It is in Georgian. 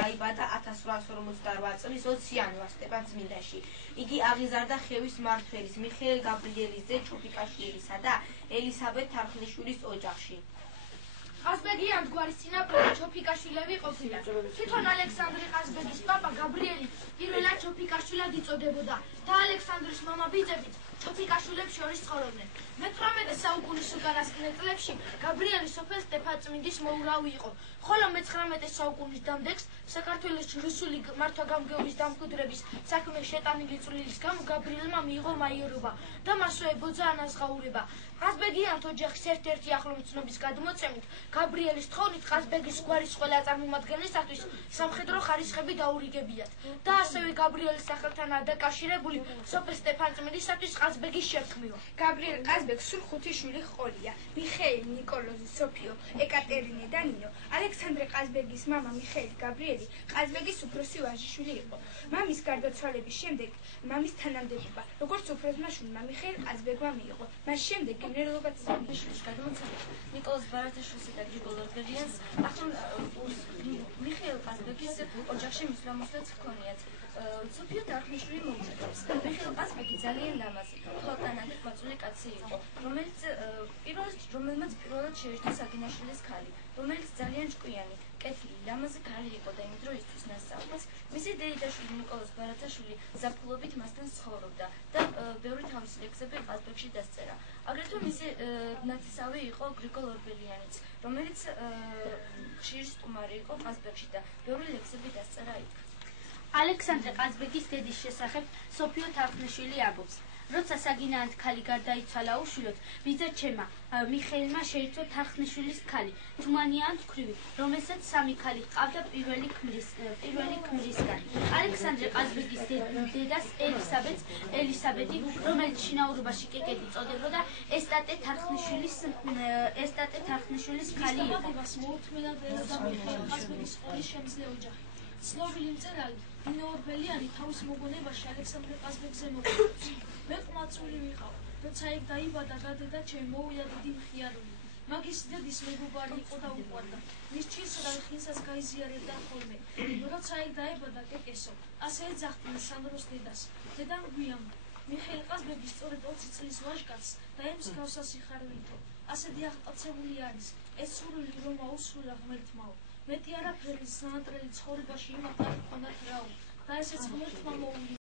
დაიბადა 1858 წლის 20 იანვარს სტეპანწმინდაში. იგი აღიზარდა ხევის მმართველის მიხეილ გაბრიელის ძე ჩოფიკაშვილისა და ელისაბედ თარხნიშვილის ოჯახში. ყაზბეგი ამგვარის წინაპრები ჩოფიკაშვილები ყოფილა. თვითონ ალექსანდრე ყაზბეგის პაპა გაბრიელი პირველად ჩოფიკაშვილად იწოდებოდა და ალექსანდრის მამა ბიძებით ჩოფიკაშვილებს შორის ცხოვრობდნენ. მე-18 საუკუნის უკანასკნელ წლებში გაბრიელი სოფელ სტეფანწმინდის მოურავი იყო, ხოლო მე-19 საუკუნის დამდეგს საქართველოს რუსული მართვა-გამგეობის დამკვიდრების საქმე შეტანილი წვლილის გამო გაბრიელმა მიიღო მაიორობა და მასვე ებოძა ანაზღაურება. ყაზბეგიანთ ოჯახის ერთ-ერთი ახლომცნობის გადმოცემით, გაბრიელის თხოვნით ყაზბეგის გვარის ყველა წარმომადგენლისათვის სამხედრო ხარისხები დაურიგებიათ და ასევე გაბრიელის სახელთანაა დაკავშირებული სოფელ სტეფანწმინდისათვის ყაზბეგის შერქმევა. გაბრიელ ყაზბეგს სულ 5 შვილი ჰყოლია: მიხეილ, ნიკოლოზი, სოფიო, ეკატერინე და ნინო. ალექსანდრე ყაზბეგის მამა მიხეილ გაბრიელი ყაზბეგის უფროსი ვაჟიშვილი იყო. მამის გარდაცვალების შემდეგ მამის თანამდებობა როგორც უფროსმა შვილმა მიხეილ ყაზბეგმა მიიღო. მას შემდეგ გენერალობაც შვილის გადმოცემით ნიკოლოზ ბარათაშვილსა და გრიგოლ ორბელიანს მიხეილ ყაზბეგის ოჯახში მისვლა-მოსვლაც ჰქონიათ. სოფიო თარხნიშვილი მოუწოდებს. მიხეილ ყაზბეგი ძალიან ლამაზი, ხორტანადი ყვაწული კაცი იყო, რომელმაც პირველად შეეждდა საგინაშვილის ქალი, რომელიც ძალიან ჭკვიანი, კეთილი, ლამაზი ქალი იყო და იმ დროისთვის ნასწავლეს. მისი დეიდაშვილი ნიკოლოზ ბარათაშვილი ზაფხულობით მასთან ცხოვრობდა და ბევრი თავისი ლექსები ყაზბეგში დასწერა. აგრეთვე მისი ნათესავი იყო გრიგოლ ორბელიანიც, რომელიც ხშირი სტუმარი იყო ყაზბეგში და ბევრი ლექსები დასწერა იქ. ალექსანდრე ყაზბეგის დედის შესახებ სოფიო თარხნიშვილი ამბობს: როცა საგინაანთ ქალი გარდაიცვალა უშვილოდ, ბიძაჩემმა მიხეილმა შეირთო თარხნიშვილის ქალი, თუმანიანთ ქვრივი, რომელსაც 3 ქალი ჰყავდა პირველი ქმრისგან. ალექსანდრე ყაზბეგის დედას ელისაბედი, რომელიც შინაურობაში კეკედი წოდებოდა, ესტატე თარხნიშვილის ქალი იყო. ყაზბეგის ყოლის შემძლე ოჯახი. ცნობილი მწერალი ნინო ორბელიანი თავის მოგონებაში ალექსანდრე ყაზბეგზე მოგვიყვება. მე ყმაწვილი ვიყავ, როცა ეგ დაიბადა და დედაჩემი მოვიდა დიდი მხიარული. მაგის დედის მეგობარი იყო და უყვარდა. მის ჭირსა და ხინსაც გაიზიარებდა ხოლმე. როცა ეგ დაიბადა კეკესო, ასე ეძახდნენ სანდროს დედას. დედამ გვიანდა. მიხეილ ყაზბეგი სწორედ 20 წლის ვაჟკაცს და ემსგავსა სიხარულითო. ასეთი აღტაცებული არის. ეს სურვილი რომ აუსრულა ღმერთმაო. მეტი არაფერი სანატრელი ცხოვრებაში იმათ არ ჰქონდათ რაო და ესეც ღმერთმა მოუვიდა.